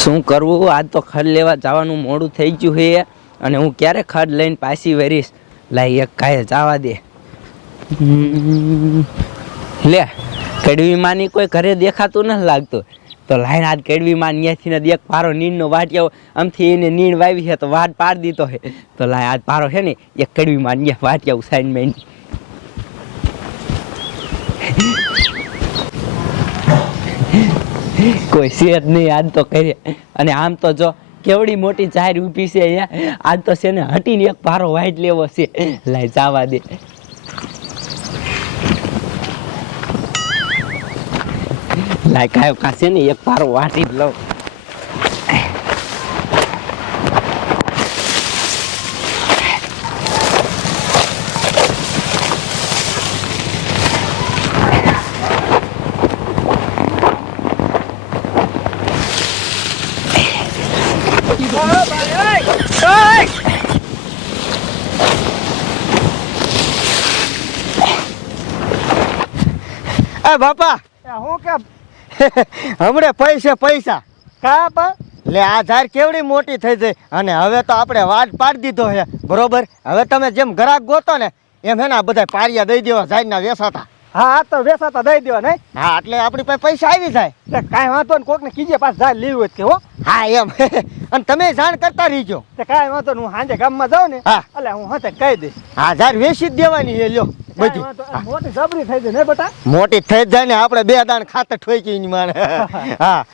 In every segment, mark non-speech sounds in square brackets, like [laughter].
શું કરવું? આજ તો ખડ લેવા જવાનું મોડું થઈ ગયું છે અને હું ક્યારે ખડ લઈને પાછી વરીશ? લાઈ એક કાંઈ જવા દે. લે કડવી માની કોઈ ઘરે દેખાતું નથી લાગતું. તો લાઈન આજ કેડવી માં ત્યાંથી ને એક પારો નીણનો વાટ્યો, આમથી એને નીણ વાવી છે તો વાટ પાર દીધો છે. તો લાય, આજ પારો છે ને, એક કેડવી માં ત્યાં વાટિયા મેં કોઈ શેર નહીં આજ તો કરીએ. અને આમ તો જો કેવડી મોટી જાહેર ઊભી છે અહીંયા. આજ તો છે ને હટીને એક પારો વાઈટ લેવો છે. લાય, જવા દે. લાય કાયો કાશે ને, એક પારો વાટી જ લઉં. એ બાપા. હું કે [laughs] હમણે પૈસે પૈસા. કા બા? લે આ ધાર કેવડી મોટી થઈ ગઈ અને હવે તો આપણે વાટ પાડી દીધો છે. બરોબર? હવે તમે જેમ ગ્રાહક ગોતો ને એમ હે ને આ બધા પારિયા દઈ દેવા ઝાડના વેસાતા. હા તો વેસાતા દઈ દેવા નહીં? હા એટલે આપણી પાસે પૈસા આવી જાય. કાંઈ વાંધો ને કોકને કીજે પાસ જાય લેવું જ કે હો. હા એમ. [laughs] અને તમે જાણ કરતા રહીજો. કાંઈ વાંધો ને હું સાંજે ગામમાં જાઉં ને હા. એટલે હું હાથે કહી દઈશ. હા ઝાડ વેચી જ દેવાની છે લ્યો. બધી. મોટી જબરી થઈ જાય ને બેટા? [laughs] મોટી થઈ જાય ને આપણે બે દાણ ખાતર ઠોકી ની માને હા.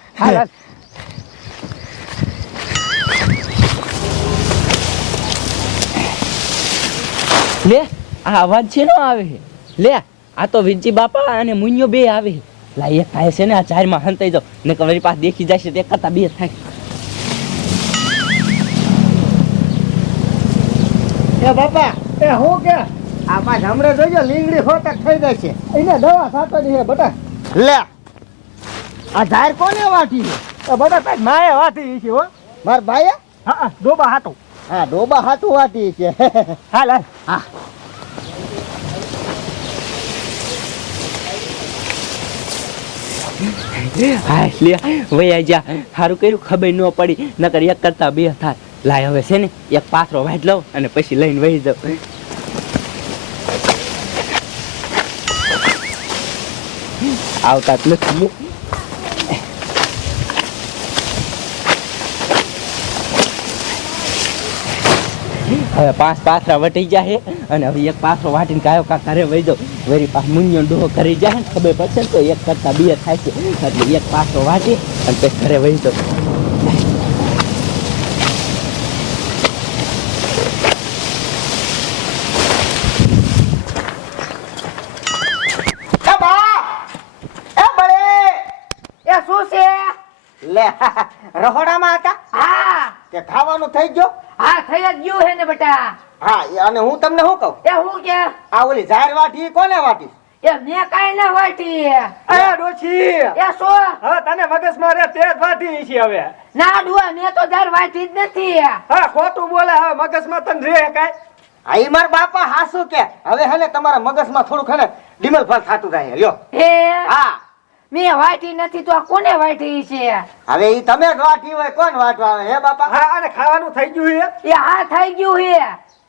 લે આ અવાજ છે નો આવે લે આ તો વિજી બાપા અને મુન્યો બે આવે છે. એ એક થાય છે ને આ ચારમાં હંતાઈ જાવ ને કવરી પાસે દેખી જશે તે કરતા બે થાય. એ બાપા એ હું કે? આ પાછ હમણાં જોજો લીંગડી ફોટક થઈ જશે એને દવા સાચવાની છે બટા. લે આ ધાર કોને વાટી છે? બટા કાંઈ માએ વાતી છે હો. માર ભાઈએ? હા હા ડોબા હાટો. હા ડોબા હાથું વાટી છે. [laughs] હાલ હાલ. હા. હા લે વયા જા. સારું કર્યું ખબર ન પડી. નકર એક કરતા બે થાય. લાય હવે છે ને એક પાથરો વાટ લઉં અને પછી લઈને વહી જાઉં. આવતા નથી. હવે પાંચ પાથરા વટી જાય અને હવે એક પાથરો વાટીને કાયો કા ઘરે વહી જાઉં. વેરી પાસ મુનિયો ડોહો કરી જાય ને ખબર ને તો એક કરતા બે થાય છે. એટલે એક પાથરો વાટી અને પછી ઘરે વહી જાઉં એ બા એ બળે એ શું છે લે રહોડામાં હતા? હા. કે ખાવાનું થઈ ગયો? હા થઈ જ ગયું હે ને બેટા. હા અને હું તમને શું કહું? એ હું કે? આ ઓલી જાહેર વાટી કોને વાટી? એ મેં કાઈ ના વાટી. એ ડોછી એ સો હા તને મગજમાં રે તે જ વાતી છે હવે. ના ડુઆ મેં તો જાહેર વાટી જ નથી. હા ખોટું બોલે હવે મગજમાં તને રે કાઈ. આઈ માર બાપા હાસુ કે. હવે હે ને તમારા મગજમાં માં હે ને ડીમલ ફાલ થતું જાય લ્યો. હે? હા. મેં વાટી નથી તો આ કોને વાટી છે? હવે ઈ તમે જ વાટી હોય કોણ વાટવા આવે હે બાપા? હા અને ખાવાનું થઈ ગયું હે એ હા થઈ ગયું હે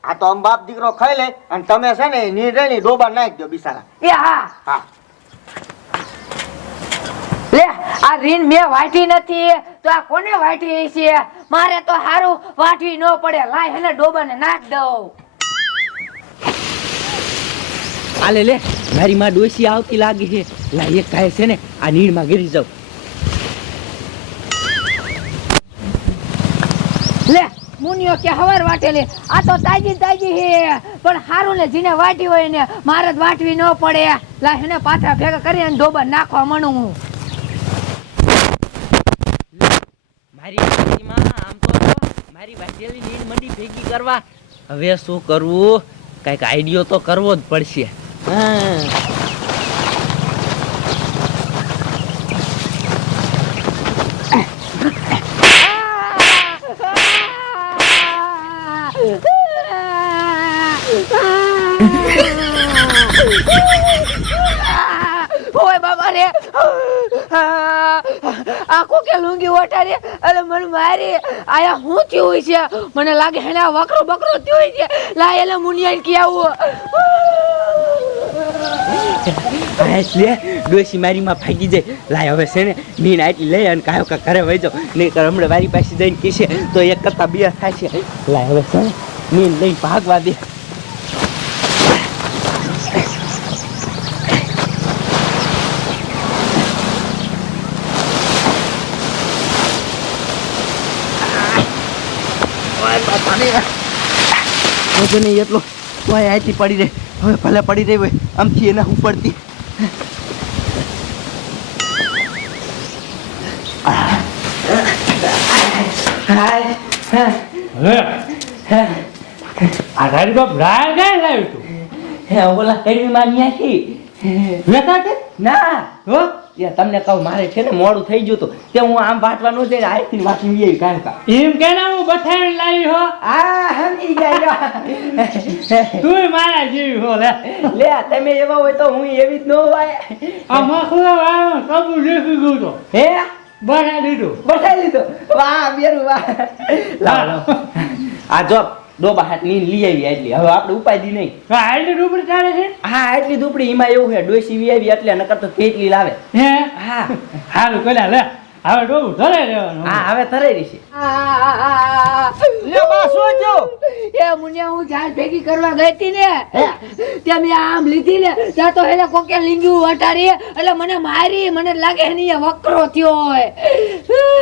આ તો આમ બાપ દીકરો ખાઈ લે અને તમે છે ને નીરણી ડોબા નાખી દો બિસારા. એ હા. હા. લે આ રીન મેં વાટી નથી તો આ કોને વાટી છે? મારે તો હારું વાટવી ન પડે લાય હેને ડોબાને નાખ દઉં. આલે લે મારી માં ડોસી આવતી લાગી છે. લાય એક છે ને, આ નીડમાં ગીરી જાવ લે, મુનિયો કે હવાર વાટેલી આ તો તાજી તાજી હે પણ હારું ને જીને વાટી હોય ને, મારે વાટવી ન પડે. લા એને પાછા ભેગા કરી અને ડોબા નાખવા મણું હું. મારી માં આમ તો મારી વાટેલી નીડ મંડી ભેગી કરવા. હવે શું કરવું? કંઈક આઈડિયો તો કરવો જ પડશે. ઓય બાબા રે. આખો કે લુંગી ઓટાડી એટલે મને મારી. આયા હું થયું છે? મને લાગે એને વકરો બકરો થયું છે. લા એટલે મુનિયાને કે આવું. હા લે ડોસી મારી માં ભાગી જાય. લાય, હવે છે ને મીન આટલી લઈ અને કાયો કા ઘરે વહી જાઉં. નહીં હમણાં મારી પાસે જઈને કહેશે તો એક કરતા બે થાય છે. લાય, હવે છે ને મીન લઈને ભાગવા દે. વજન એટલો તોય આયતી પડી રહે હવે ભલે પડી રહી હોય આમથી એના ઉપરથી. હાય હવે આ તારી બાપ રાય ક્યાં લાવ્યું તું? હે ઓલા કડવી માં ન્યાથી વેતા ના. હો? યા તમને કહું મારે છે ને મોડું થઈ ગયું હતું. તે હું આમ વાટવાનું છે ને આયથી વાટી લઈ કાંઈ એમ કે ના હું બઠાણ લાવી હો. આ સમજી ગયા તું મારા જેવી હો લે. લે તમે એવા હોય તો હું એવી જ ન હોય. આ મખલો આવ્યો સબુ લીખી ગયું તો. હે? બઠાઈ દીધું બઠાઈ દીધું વાહ બેરું વાહ. લાવ. આ જો ડોબા હાથની લઈ આવી એટલી હવે આપણે ઉપાડી નહીં. હા આઈડી રૂપડી ચાલે છે? હા એટલી દુપડી એમાં એવું છે ડોસી વી આવી એટલે નકર તો કેટલી લાવે. હે? હા. હારું કોલા લે. હવે ડોબું ધરાઈ રહેવાનું. હા હવે ધરાઈ રહી છે. લે બા થયું? એ મુનિયા હું ઝાડ ભેગી કરવા ગઈ હતી ને ત્યાં મેં આમ લીધી ને ત્યાં તો એને કોકે લીંગ્યું વટાડી એટલે મને મારી મને લાગે એની એ વકરો થયો હોય.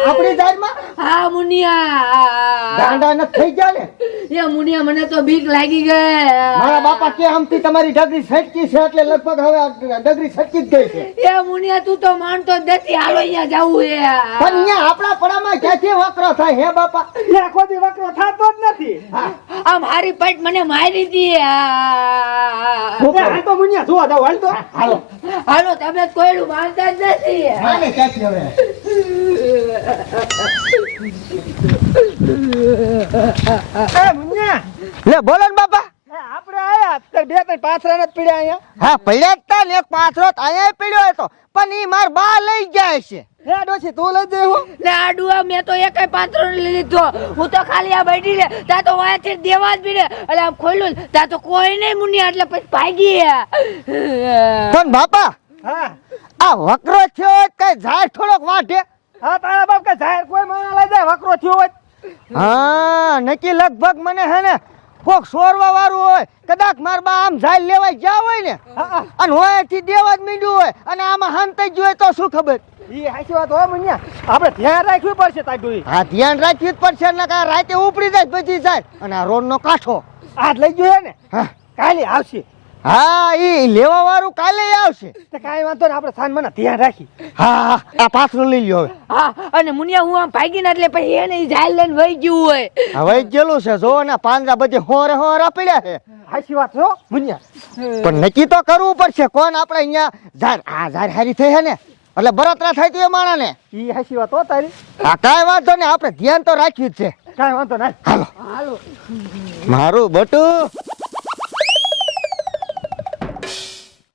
આપણી જાતમાં હા મુનિયા. ગાંડા ન થઈ ગયા ને? એ મુનિયા મને તો બીક લાગી ગઈ. મારા બાપા કે આમથી તમારી ડગરી સટકી છે એટલે લગભગ હવે ડગરી સટકી જ ગઈ છે. એ મુનિયા તું તો માનતો જ નથી હાલો અહીંયા જવું પણ છે અહીંયા આપણા પડામાં ક્યાંથી વકરો થાય હે બાપા? આખો દી વકરો થતો જ નથી. આ મારી પેટ મને મારી દી. એ હાલ તો મુનિયા જોવા જાવ હાલ તો. હાલો. હાલો તમે જ માનતા જ નથી. માને ક્યાંથી હવે? એ મુનિયા લે બોલો ને બાપા. આપણે આયા. તો બે ત્રણ પાથરા નથી પીડ્યા અહીંયા. હા પડ્યા તા ને એક પાથરો અહીંયા પડ્યો હતો. પણ ઈ માર બા લઈ જાય છે. હે ડોશી તું લઈ જઈ હું. લે આડુઆ મેં તો એકેય પાત્રો લઈ લીધો. હું તો ખાલી આ બેઠી લે. તા તો વાયાથી દેવા જ પીડે. એટલે આમ ખોલ્યું તા તો કોઈ નહીં મુનિયા એટલે પછી ભાગી પણ બાપા હા. આ વકરો થયો હોય કઈ ઝાડ થોડોક વાઢે. હા તારા બાપ કે ઝાડ કોઈ માણા લઈ જાય વકરો થયો હોય હા નક્કી લગભગ મને હે ને કોક સોરવા વાળું હોય કદાચ માર બા આમ ઝાલ લેવાય ગયા હોય ને. અને હોયથી દેવા જ મીંડ્યું હોય અને આમાં હંતાઈ હોય તો શું ખબર? ઈ હાચી વાત હોય મુન્યા. આપણે ધ્યાન રાખવું પડશે તાડું હા ધ્યાન રાખવી જ પડશે ને કા રાતે ઉપડી જાય પછી જાય અને આ રોડ નો કાંઠો. આજ લઈ ગયો હે ને? હા. કાલે આવશે. હા ઈ લેવા વાળું કાલે આવશે. તો કાઈ વાંધો ને આપણે સાંજ મને ધ્યાન રાખી. હા હા આ પાછળ લઈ લ્યો હવે. હા અને મુનિયા હું આમ ભાગી ના એટલે પછી એને ઈ લઈને વહી ગયું હોય. હા વહી ગયેલું છે જો ને પાંદડા બધે હોરે હોરા પડ્યા છે. હાચી વાત છો મુનિયા પણ નક્કી તો કરવું પડશે કોણ આપણે અહીંયા જાર આ જાર હારી થઈ છે ને એટલે બળતરા થાય તો એ માણાને ઈ હાચી વાત હો તારી. આ કાઈ વાંધો ને આપણે ધ્યાન તો રાખ્યું જ છે. કાઈ વાંધો ના હાલો. હાલો. મારું બટુ.